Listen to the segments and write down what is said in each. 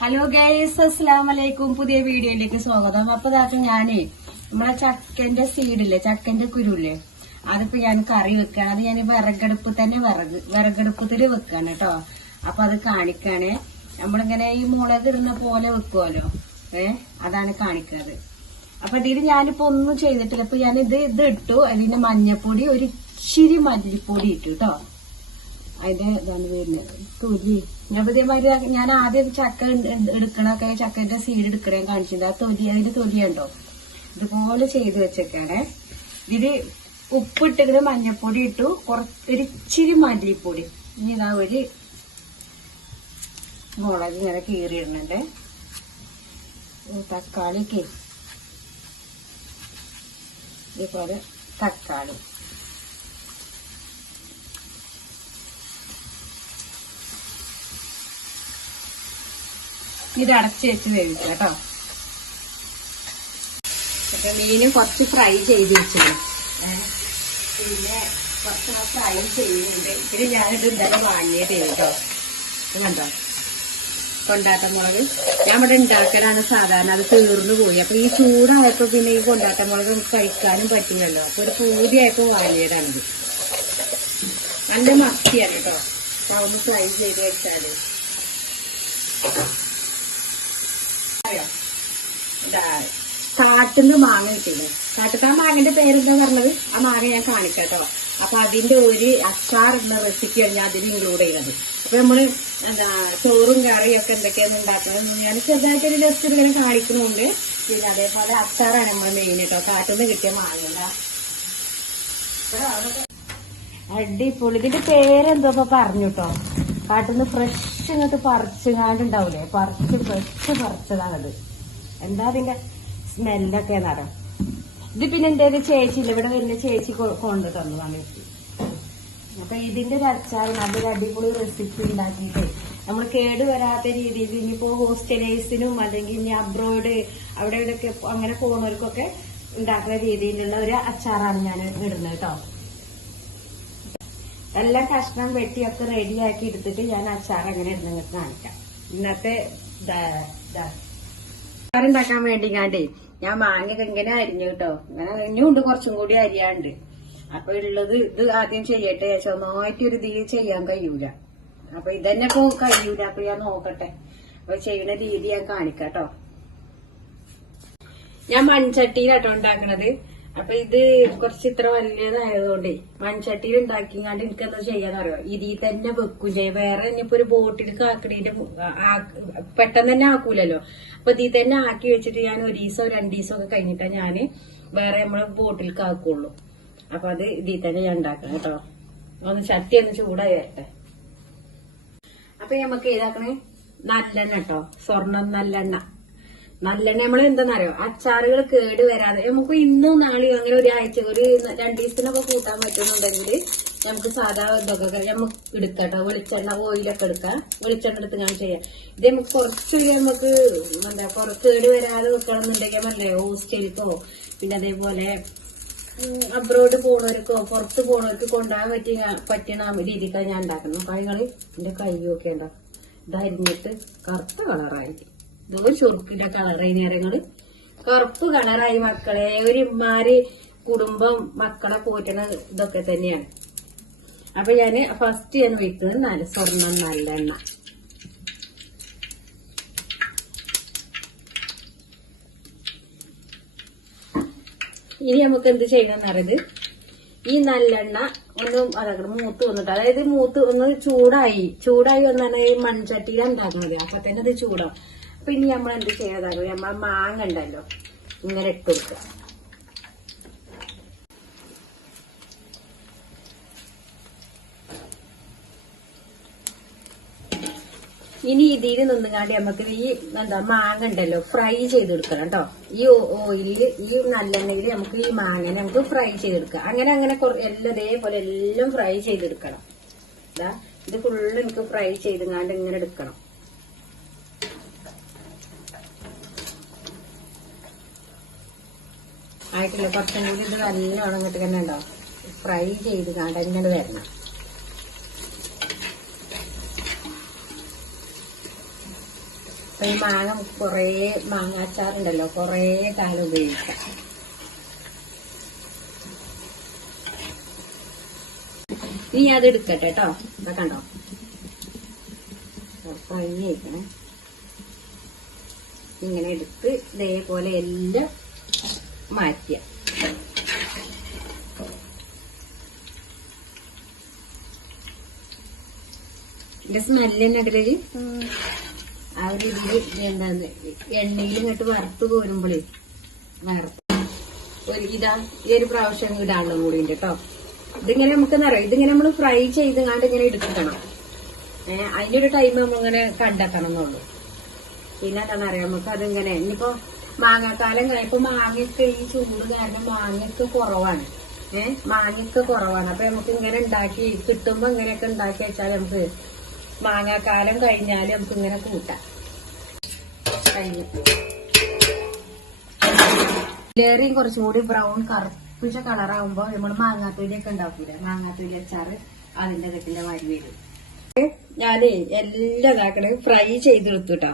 Hello guys, അസ്സലാമു അലൈക്കും. പുതിയ വീഡിയോയിലേക്ക് സ്വാഗതം. അപ്പൊ ഇതാക്കും ഞാനേ നമ്മളെ ചക്കന്റെ സീഡില്ലേ, ചക്കന്റെ കുരുല്ലേ, അതിപ്പോ ഞാൻ കറി വെക്കാണ്. അത് ഞാൻ വിറകടുപ്പ് തന്നെ വിറകടുപ്പത്തിൽ വെക്കാണ് കേട്ടോ. അപ്പൊ അത് കാണിക്കാണ്. നമ്മളിങ്ങനെ ഈ മുളക് ഇടുന്ന പോലെ വെക്കുമല്ലോ, അതാണ് കാണിക്കുന്നത്. അപ്പൊ ഇതിൽ ഞാനിപ്പോ ഒന്നും ചെയ്തിട്ടില്ല. അപ്പൊ ഞാൻ ഇത് ഇട്ടു. അതിന്റെ മഞ്ഞപ്പൊടി, ഒരു ഇച്ചിരി മല്ലിപ്പൊടി ഇട്ടു കേട്ടോ. അതിന്റെ ഇതാണ് വരുന്നത് തൊലി. ഞാൻ ആദ്യം ചക്ക എടുക്കണൊക്കെ, ചക്കന്റെ സീഡ് എടുക്കണേ കാണിച്ചിട്ടുണ്ട്. ആ തൊലി, അതിന്റെ തൊലിയുണ്ടോ, ഇതുപോലെ ചെയ്ത് വെച്ചേക്കാണ്. ഇതില് ഉപ്പിട്ടിട്ട് മഞ്ഞപ്പൊടി ഇട്ടു, ഒരു ഇച്ചിരി മല്ലിപ്പൊടി. ഇനി ഇതാ ഒരു മുളക് ഇങ്ങനെ കീറിയിടുന്നുണ്ട്. തക്കാളിക്ക് ഇതുപോലെ തക്കാളി, ഇത് അടച്ച് വെച്ച് വേവിക്കുക കേട്ടോ. മീന് കുറച്ച് ഫ്രൈ ചെയ്ത് വെച്ചത്, പിന്നെ കുറച്ച് ഫ്രൈ ചെയ്യുന്നുണ്ട്. ഇത് ഞാനിത് എന്തായാലും വാങ്ങിയത് കേട്ടോ. ഇത് കണ്ടോ, കൊണ്ടാട്ടമുളക് ഞാൻ ഇവിടെ ഉണ്ടാക്കലാണ് സാധാരണ. അത് തീർന്നു പോയി. അപ്പൊ ഈ ചൂടായപ്പോ പിന്നെ ഈ കൊണ്ടാട്ടമുളക് കഴിക്കാനും പറ്റില്ലല്ലോ. അപ്പൊ ഒരു പൂതിയായപ്പോ വാങ്ങിയതാണിത്. നല്ല മത്തിയാണ് കേട്ടോ. അപ്പൊ ഒന്ന് ഫ്രൈ ചെയ്ത് വെച്ചാല് കാട്ടിന്ന് മാങ്ങ കിട്ടില്ലേ, കാട്ടത്തെ ആ മാങ്ങന്റെ പേരെന്താ പറഞ്ഞത്, ആ മാങ്ങ ഞാൻ കാണിക്കാട്ടോ. അപ്പൊ അതിന്റെ ഒരു അച്ചാറുള്ള റെസിപ്പിയാണ് ഞാൻ അതിൽ ഇൻക്ലൂഡ് ചെയ്യുന്നത്. അപ്പൊ നമ്മള് ചോറും കറിയും ഒക്കെ എന്തൊക്കെയാണ് ഉണ്ടാക്കുന്നത് ഞാൻ ചെറുതായിട്ടൊരു ജസ്റ്റ് ഇങ്ങനെ കാണിക്കുന്നുണ്ട്. പിന്നെ അതേപോലെ അച്ചാറാണ് നമ്മൾ മെയിൻ കേട്ടോ. കാട്ടിന്ന് കിട്ടിയ മാങ്ങ അടിപൊളി. ഇതിന്റെ പേരെന്തോ പറഞ്ഞുട്ടോ. കാട്ടിന്ന് ഫ്രഷ് ഇങ്ങോട്ട് പറിച്ചുങ്ങാണ്ടുണ്ടാവൂലേ, ഫ്രഷ് പറിച്ചതാണത്. എന്താ അതിന്റെ സ്മെല്ലൊക്കെ നടം. ഇത് പിന്നെ എന്റെ ഒരു ചേച്ചിയില്ല, ഇവിടെ വരുന്ന ചേച്ചി കൊണ്ടു തന്നതാണ്. അപ്പൊ ഇതിന്റെ ഒരു അച്ചാർ നല്ലൊരു അടിപൊളി റെസിപ്പി ഉണ്ടാക്കിയിട്ട് നമ്മൾ കേടുവരാത്ത രീതിയിൽ ഇനിയിപ്പോ ഹോസ്റ്റലേഴ്സിനും അല്ലെങ്കിൽ ഇനി അബ്രോഡ് അവിടെ ഇവിടെയൊക്കെ അങ്ങനെ പോകുന്നവർക്കൊക്കെ ഉണ്ടാക്കുന്ന രീതിയിലുള്ള ഒരു അച്ചാറാണ് ഞാൻ ഇടുന്നത് കേട്ടോ. എല്ലാം കഷ്ണം വെട്ടിയൊക്കെ റെഡിയാക്കി എടുത്തിട്ട് ഞാൻ അച്ചാർ എങ്ങനെ ഇടുന്നത് കാണിക്കാം. ഇന്നത്തെ ഉണ്ടാക്കാൻ വേണ്ടിക്കാണ്ടേ ഞാൻ മാങ്ങയൊക്കെ ഇങ്ങനെ അരിഞ്ഞു കേട്ടോ. ഇങ്ങനെ അരിഞ്ഞുണ്ട്, കുറച്ചും കൂടി അരിയാണ്ട്. അപ്പൊ ഉള്ളത് ഇത് ആദ്യം ചെയ്യട്ടെ. ഒന്നായിട്ടൊരു തീ ചെയ്യാൻ കഴിയൂല. അപ്പൊ ഇതന്നെ ഇപ്പൊ കഴിയൂല. അപ്പൊ ഞാൻ നോക്കട്ടെ, അപ്പൊ ചെയ്യുന്ന രീതി ഞാൻ കാണിക്കാട്ടോ. ഞാൻ മൺചട്ടിയിലാട്ടോ ഉണ്ടാക്കണത്. അപ്പൊ ഇത് കുറച്ച് ഇത്ര വലിയതായതുകൊണ്ടേ മൺചട്ടിയിൽ ഉണ്ടാക്കിങ്ങാണ്ട് എനിക്കെന്താ ചെയ്യാന്നറിയോ, ഇതിൽ തന്നെ വെക്കും ചെയ്യും. വേറെ ഇനിയിപ്പോ ഒരു ബോട്ടിൽ കാക്കടീന്റെ പെട്ടെന്ന് തന്നെ ആക്കൂലല്ലോ. അപ്പൊ ഇതിൽ തന്നെ ആക്കി വെച്ചിട്ട് ഞാൻ ഒരു ദിവസോ 2 ദിവസം ഒക്കെ കഴിഞ്ഞിട്ടാ ഞാന് വേറെ നമ്മള് ബോട്ടിലേക്ക് ആക്കുള്ളൂ. അപ്പൊ അത് ഇതിൽ തന്നെ ഞാൻ ഉണ്ടാക്കണം കേട്ടോ. ഒന്ന് ചട്ടി ഒന്ന് ചൂടായി വരട്ടെ. അപ്പൊ നമുക്ക് ഏതാക്കണേ, നല്ലെണ്ണ കേട്ടോ. സ്വർണ്ണം നല്ലെണ്ണ നമ്മൾ എന്താണെന്നറിയോ, അച്ചാറുകൾ കേട് വരാതെ നമുക്ക് ഇന്നും നാളെയും അങ്ങനെ ഒരാഴ്ച ഒരു 2 ദിവസത്തിനൊക്കെ കൂട്ടാൻ പറ്റുന്നുണ്ടെങ്കിൽ നമുക്ക് സാധാ ഇതൊക്കെ നമുക്ക് എടുക്കാട്ടോ. വെളിച്ചെണ്ണ ഓയിലൊക്കെ എടുക്കാം. വെളിച്ചെണ്ണ എടുത്ത് ഞാൻ ചെയ്യാം. ഇത് നമുക്ക് കുറച്ചൊരു നമുക്ക് കേട് വരാതെ വെക്കണമെന്നുണ്ടെങ്കിൽ പറഞ്ഞേ ഹോസ്റ്റലിക്കോ പിന്നെ അതേപോലെ അബ്രോഡ് പോണവർക്കോ പുറത്ത് പോണവർക്ക് കൊണ്ടുപോകാൻ പറ്റുന്ന രീതിക്കാണ് ഞാൻ ഉണ്ടാക്കുന്നത്. കൈകള് എന്റെ കൈ ഒക്കെ ഉണ്ടാവും. ഇതരിഞ്ഞിട്ട് കറുത്ത കളറായി, ഇതൊരു ചുറുക്കിന്റെ കളറായി, നേരങ്ങള് കറുപ്പ് കളറായി. മക്കളെ ഒരു ഇമ്മാര് കുടുംബം മക്കളെ പോറ്റണ ഇതൊക്കെ തന്നെയാണ്. അപ്പൊ ഞാന് ഫസ്റ്റ് ഞാൻ വെക്കുന്നത് സ്വർണ്ണം നല്ലെണ്ണ. ഇനി നമുക്ക് എന്ത് ചെയ്യണമെന്ന് അറിയത്, ഈ നല്ലെണ്ണ ഒന്ന് അതങ്ങനെ മൂത്ത് വന്നിട്ട്, അതായത് മൂത്ത് ഒന്ന് ചൂടായി വന്നാണ് ഈ മൺചട്ടിയിൽ ഉണ്ടാക്കുന്നത്. അപ്പൊ തന്നെ അത് ചൂടാവും. അപ്പൊ ഇനി നമ്മൾ എന്ത് ചെയ്യാതാകും, നമ്മൾ മാങ്ങ ഉണ്ടല്ലോ ഇങ്ങനെ ഇട്ട് കൊടുക്കുക. ഇനി ഇതിൽ നിന്നുകാണ്ടി നമുക്ക് ഈ മാങ്ങ ഉണ്ടല്ലോ ഫ്രൈ ചെയ്തെടുക്കണം കേട്ടോ. ഈ ഓയിലില് ഈ നല്ലെണ്ണയിൽ നമുക്ക് ഈ മാങ്ങനെ നമുക്ക് ഫ്രൈ ചെയ്തെടുക്കാം. അങ്ങനെ എല്ലാം ഇതേപോലെ എല്ലാം ഫ്രൈ ചെയ്തെടുക്കണം. ഇത് ഫുള്ള് എനിക്ക് ഫ്രൈ ചെയ്തെങ്ങാണ്ട് ഇങ്ങനെ എടുക്കണം. ആയിട്ടില്ല, കുറച്ചും കൂടി ഇത് നല്ലോണം ഇങ്ങോട്ട് തന്നെ ഉണ്ടാവും. ഫ്രൈ ചെയ്ത് കാണ്ട് ഇങ്ങനെ വരണം. അപ്പൊ ഈ മാങ്ങ കൊറേ മാങ്ങാച്ചാറുണ്ടല്ലോ കൊറേ കാലം ഉപയോഗിക്കാം. ഇനി അത് എടുക്കട്ടെ കേട്ടോ. ഇതൊക്കെ കണ്ടോ ഫ്രൈ ചെയ്യിക്കണേ. ഇങ്ങനെ എടുത്ത് ഇതേപോലെ എല്ലാം മാറ്റിയ ഇതിന്റെ സ്മെല്ല് തന്നെ അതിലൊരു ആ ഒരു ഇതില് എന്താ എണ്ണയിൽ ഇങ്ങോട്ട് വറുത്ത് കോരുമ്പോളേ ഇതാ ഈ ഒരു പ്രാവശ്യം ഇടാണ്ടും കൂടി ഉണ്ട് കേട്ടോ. ഇതിങ്ങനെ നമുക്കെന്നറിയാം, ഇതിങ്ങനെ നമ്മൾ ഫ്രൈ ചെയ്തങ്ങാണ്ട് ഇങ്ങനെ എടുക്കണം. അതിനൊരു ടൈം നമ്മളിങ്ങനെ കണ്ടെത്തണം എന്നുള്ളൂ. പിന്നെ എന്താണെന്നറിയാം, നമുക്ക് അതിങ്ങനെ ഇനിയിപ്പോ മാങ്ങാക്കാലം കഴിയപ്പോ മാങ്ങയൊക്കെ ഈ ചൂട് കാരണം മാങ്ങയൊക്കെ കുറവാണ്. മാങ്ങയൊക്കെ കുറവാണ്. അപ്പൊ നമുക്ക് ഇങ്ങനെ ഉണ്ടാക്കി കിട്ടുമ്പോ ഇങ്ങനെയൊക്കെ ഉണ്ടാക്കി വെച്ചാൽ നമുക്ക് മാങ്ങാക്കാലം കഴിഞ്ഞാല് നമുക്ക് ഇങ്ങനെ കൂട്ടാം. കഴിഞ്ഞു ലേറിയും കുറച്ചും കൂടി ബ്രൗൺ കറുപ്പിച്ച കളറാകുമ്പോ നമ്മൾ മാങ്ങാത്തൊലിയൊക്കെ ഉണ്ടാക്കൂല, മാങ്ങാത്തൊലി അച്ചാറ് അതിന്റെ കെട്ടിന്റെ വരി വരും. ഞാനേ എല്ലാം ഇതാക്കണേ ഫ്രൈ ചെയ്തെടുത്തു കേട്ടോ.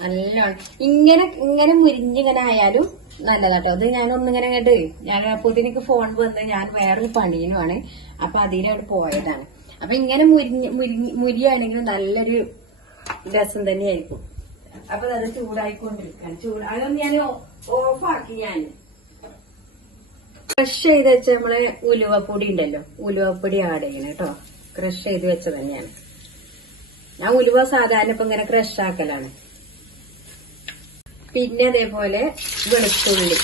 നല്ല ഇങ്ങനെ മുരിഞ്ഞിങ്ങനെ ആയാലും നല്ലതാട്ടോ. അത് ഞാനൊന്നിങ്ങനെ കണ്ട് ഞാൻ അപ്പൊ എനിക്ക് ഫോൺ വന്ന് ഞാൻ വേറൊരു പണിയുമാണ്. അപ്പൊ അതിനോട് പോയതാണ്. അപ്പൊ ഇങ്ങനെ മുരിയാണെങ്കിലും നല്ലൊരു രസം തന്നെയായിരിക്കും. അപ്പൊ അത് ചൂടായിക്കൊണ്ടിരിക്കാണ്. അതൊന്ന് ഞാൻ ഓഫാക്കി. ഞാൻ ക്രഷ് ചെയ്ത് വെച്ച നമ്മളെ ഉലുവപ്പൊടി ഉണ്ടല്ലോ, ഉലുവപ്പൊടി ആഡ് ചെയ്യണം കേട്ടോ. ക്രഷ് ചെയ്ത് വെച്ച തന്നെയാണ്. ഞാൻ ഉലുവ സാധാരണ ഇപ്പൊ ഇങ്ങനെ ക്രഷ് ആക്കലാണ്. പിന്നെ അതേപോലെ വെളുത്തുള്ളി,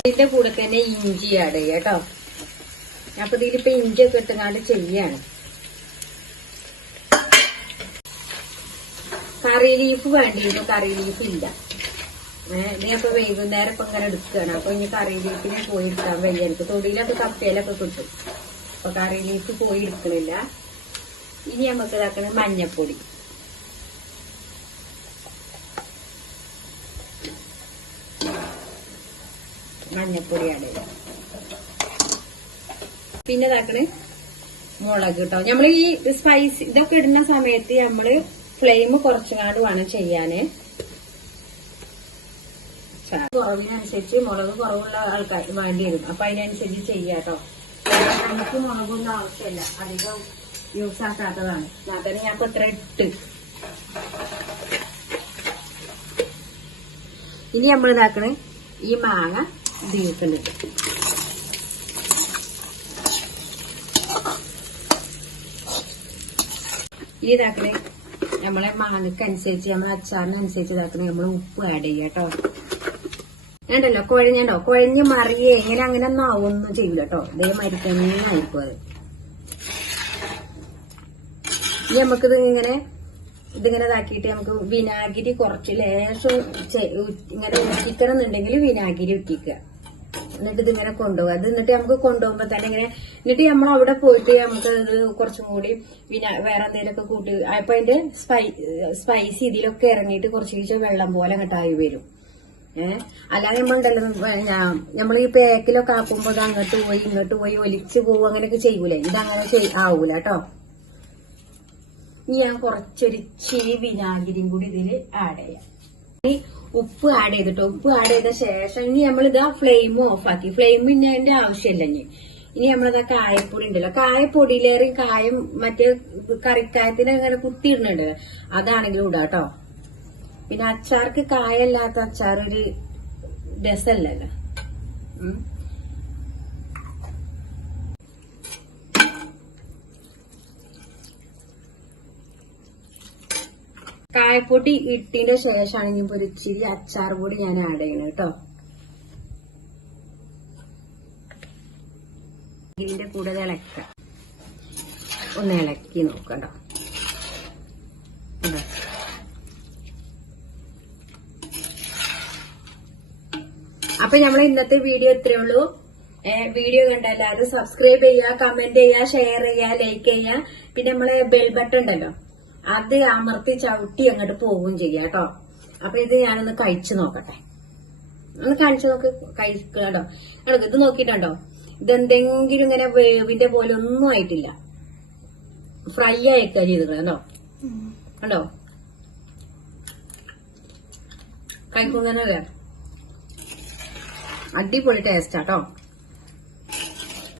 ഇതിന്റെ കൂടെ തന്നെ ഇഞ്ചി ആഡ് ചെയ്യാം കേട്ടോ. അപ്പൊ ഇതിലിപ്പോ ഇഞ്ചിയൊക്കെ ഇട്ടുങ്ങാണ്ട് ചെയ്യാണ്. കറി ലീഫ് വേണ്ടിയിരുന്നു, കറി ലീഫ് ഇല്ല. ഇനി അപ്പൊ വൈകുന്നേരം ഇപ്പൊ ഇങ്ങനെ എടുക്കുകയാണ്. അപ്പൊ ഇനി കറി ലീഫിനെ പോയി എടുക്കാൻ വയ്യ. എനിക്ക് തൊടിയിലൊക്കെ കപ്പയിലൊക്കെ കിട്ടും. അപ്പൊ കറി ലീഫ് പോയി എടുക്കണില്ല. ഇനി നമുക്ക് ഇതാക്കണ മഞ്ഞപ്പൊടി, മഞ്ഞപ്പൊടിയാണ്. പിന്നെ ഇതാക്കണേ മുളക് കേട്ടോ. നമ്മള് ഈ സ്പൈസ് ഇതൊക്കെ ഇടുന്ന സമയത്ത് നമ്മള് ഫ്ലെയിം കുറച്ചുകാണ്ട് വേണം ചെയ്യാന്. കുറവിനനുസരിച്ച് മുളക് കുറവുള്ള ആൾക്കാർ വേണ്ടി വരും. അപ്പൊ അതിനനുസരിച്ച് ചെയ്യാട്ടോ. നമുക്ക് മുളകൊന്നും ആവശ്യമില്ല, അധികം യൂസ് ആക്കാത്തതാണ്. അതിന് ഞാൻ ഇപ്പൊ ഇത്ര ഇട്ട്. ഇനി നമ്മൾ ഇതാക്കണേ ഈ മാങ്ങ ഇതിലേക്കുണ്ട്. ഇനി ഇതാക്കണേ നമ്മളെ മാങ്ങക്കനുസരിച്ച് നമ്മളെ അച്ചാറിനനുസരിച്ച് ഇതാക്കണേ നമ്മൾ ഉപ്പ് ആഡ് ചെയ്യാം കേട്ടോ. വേണ്ടല്ലോ കുഴഞ്ഞോ, കുഴഞ്ഞ് മറിയേ ഇങ്ങനെ അങ്ങനെ ഒന്നും ആവൊന്നും ചെയ്യില്ല കേട്ടോ. ഇതേമാതിരി തന്നെ ആയിരിക്കും അത്. ഇനി നമുക്കിത് ഇതിങ്ങനെ ഇതാക്കിയിട്ട് നമുക്ക് വിനാഗിരി കുറച്ച് ലേശം ഇങ്ങനെ ഉറ്റിക്കണം എന്നുണ്ടെങ്കിൽ വിനാഗിരി ഉറ്റിക്കുക. എന്നിട്ട് ഇതിങ്ങനെ കൊണ്ടുപോകുക. അത് എന്നിട്ട് നമുക്ക് കൊണ്ടുപോകുമ്പോ തന്നെ ഇങ്ങനെ എന്നിട്ട് നമ്മൾ അവിടെ പോയിട്ട് നമുക്ക് ഇത് കുറച്ചും കൂടി വേറെ എന്തെങ്കിലുമൊക്കെ കൂട്ടി അപ്പൊ അതിന്റെ സ്പൈസി ഇതിലൊക്കെ ഇറങ്ങിയിട്ട് കുറച്ച് വെള്ളം പോലെ അങ്ങോട്ടായി വരും. അല്ലാതെ നമ്മളുണ്ടല്ലോ നമ്മൾ ഈ പാക്കിലൊക്കെ ആക്കുമ്പോ അത് അങ്ങോട്ട് പോയി ഇങ്ങോട്ട് പോയി ഒലിച്ചു പോകും, അങ്ങനെയൊക്കെ ചെയ്യൂലേ. ഇതങ്ങനെ ആവൂല കേട്ടോ. ഇനി ഞാൻ കുറച്ചൊരിച്ചിരി വിനാഗിരിയും കൂടി ഇതിൽ ആഡ് ചെയ്യാം. ഇനി ഉപ്പ് ആഡ് ചെയ്തിട്ടോ. ഉപ്പ് ആഡ് ചെയ്ത ശേഷം ഇനി നമ്മളിതാ ഫ്ലെയിം ഓഫാക്കി. ഫ്ലെയിം പിന്നെ അതിന്റെ ആവശ്യമില്ല. ഇനി നമ്മളിതാ കായപ്പൊടി ഉണ്ടല്ലോ, കായപ്പൊടിയിലേറെ കായം മറ്റേ കറിക്കായത്തിന് അങ്ങനെ കുത്തിയിടുന്നുണ്ട്, അതാണെങ്കിലും ഇടാം കേട്ടോ. പിന്നെ അച്ചാർക്ക് കായല്ലാത്ത അച്ചാർ ഒരു രസമല്ലല്ലോ. കായപ്പൊടി ഇട്ടതിന്റെ ശേഷമാണ് ഇനി ഒരു ഇച്ചിരി അച്ചാർ പൊടി ഞാൻ ആഡ് ചെയ്യണം കേട്ടോ. ഇതിന്റെ കൂടെ ഇളക്കാം, ഒന്ന് ഇളക്കി നോക്കട്ടോ. അപ്പൊ നമ്മൾ ഇന്നത്തെ വീഡിയോ ഇത്രയേ ഉള്ളൂ. വീഡിയോ കണ്ട എല്ലാവരും സബ്സ്ക്രൈബ് ചെയ്യുക, കമന്റ് ചെയ്യുക, ഷെയർ ചെയ്യുക, ലൈക്ക് ചെയ്യുക. പിന്നെ നമ്മളെ ബെൽ ബട്ടൺ ഉണ്ടല്ലോ അത് അമർത്തി ചവിട്ടി അങ്ങോട്ട് പോവുകയും ചെയ്യാം കേട്ടോ. അപ്പൊ ഇത് ഞാനൊന്ന് കഴിച്ചു നോക്കട്ടെ. ഒന്ന് കാണിച്ചു നോക്ക് കഴിക്കട്ടോ. കണ്ടോ ഇത് നോക്കിയിട്ടുണ്ടോ, ഇതെന്തെങ്കിലും ഇങ്ങനെ വേവിന്റെ പോലെ ഒന്നും ആയിട്ടില്ല, ഫ്രൈ ആയിക്കാ ചെയ്തത് കണ്ടോ. കണ്ടോ കഴിക്കുന്നതല്ലേ, അടിപൊളി ടേസ്റ്റാട്ടോ.